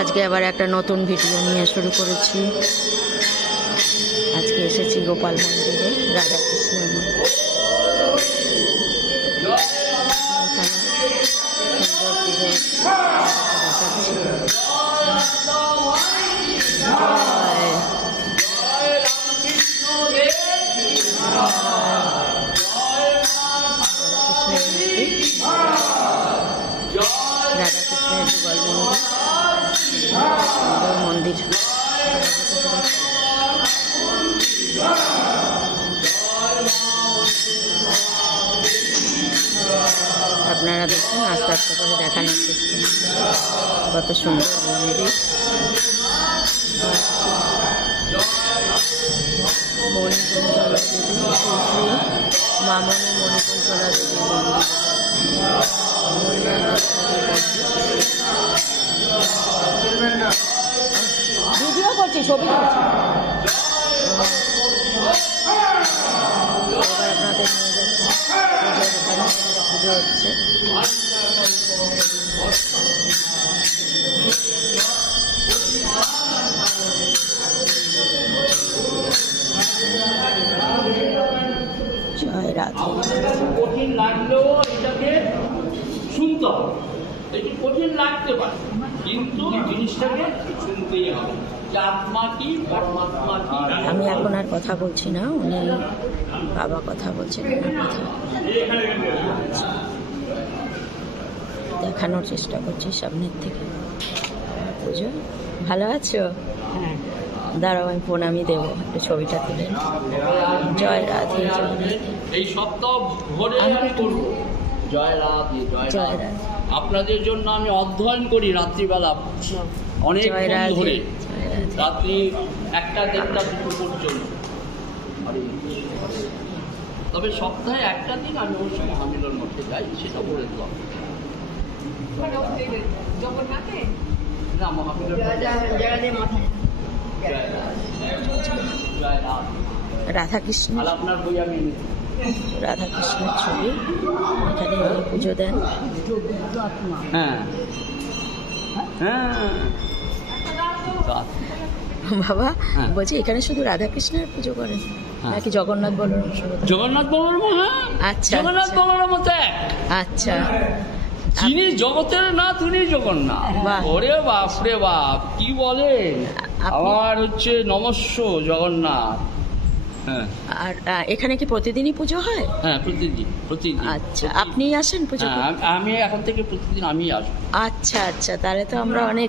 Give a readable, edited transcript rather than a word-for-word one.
আজকে আবার একটা নতুন ভিডিও নিয়ে শুরু করেছি। আজকে এসেছি গোপাল মন্দিরে, রাধাকৃষ্ণের মন্দির। সুন্দর পুজো দেখাচ্ছি। রাধাকৃষ্ণের যুগল মন্দির, সুন্দর মন্দির। আপনারা দেখুন, আস্তে আস্তে করে দেখানোর চেষ্টা করছি কত সুন্দর মন্দির। মণিকুন্তলা দেবী, শ্রী মামনি মণিকুন্তলা দেবীর মন্দির। ভিডিও করছি, ছবি করছি। এবার আপনাদের নিয়ে যাচ্ছি পুজো হচ্ছে। জয় রাধা। কঠিন লাগলেও এটাকে শুনতে হবে। একটু কঠিন লাগতে পারে, কিন্তু জিনিসটাকে শুনতেই হবে। আত্মা কি, পরমাত্মা কি। আমি এখন আর কথা বলছি না, উনি বাবা কথা বলছেন। দেখানোর চেষ্টা করছি সামনের থেকে পুজো। ভালো আছো? হ্যাঁ, দাঁড়াও আমি প্রণামী দেবো, একটু ছবিটা তুলে। জয় রাধে, জয় রাধে। এই সপ্তাহ ভরে আমি করব জয় রাধে, জয় রাধে। আপনাদের জন্য আমি অধ্যয়ন করি রাত্রিবেলা, অনেক ধরে, রাত্রি 1টা, 1:30, 2 পর্যন্ত। তবে সপ্তাহে একটা দিন আমি অবশ্য মহামিলন মঠে যাই, সেটা বলে দিলাম। না, মহামিলন রাধাকৃষ্ণ, আপনার বই আমি রাধাকৃষ্ণের ছবি, এখানে পুজো দেন। হ্যাঁ হ্যাঁ বাবা বলছি, এখানে শুধু রাধাকৃষ্ণের পুজো করেন নাকি জগন্নাথ বলরাম? জগন্নাথ বলরাম, হ্যাঁ। আচ্ছা, জগন্নাথ বলরাম মতে। আচ্ছা, যিনি জগতের না তিনি জগন্নাথ। ওরে বাপ রে বাপ, কি বলেন! আমার হচ্ছে নমস্য জগন্নাথ। হ্যাঁ, আর এখানে কি প্রতিদিনই পুজো হয়? হ্যাঁ, প্রতিদিন। আচ্ছা, আপনি আসেন পুজো? আমি এখন থেকে প্রতিদিন আমি আসবো। আচ্ছা আচ্ছা, তাহলে তো আমরা অনেক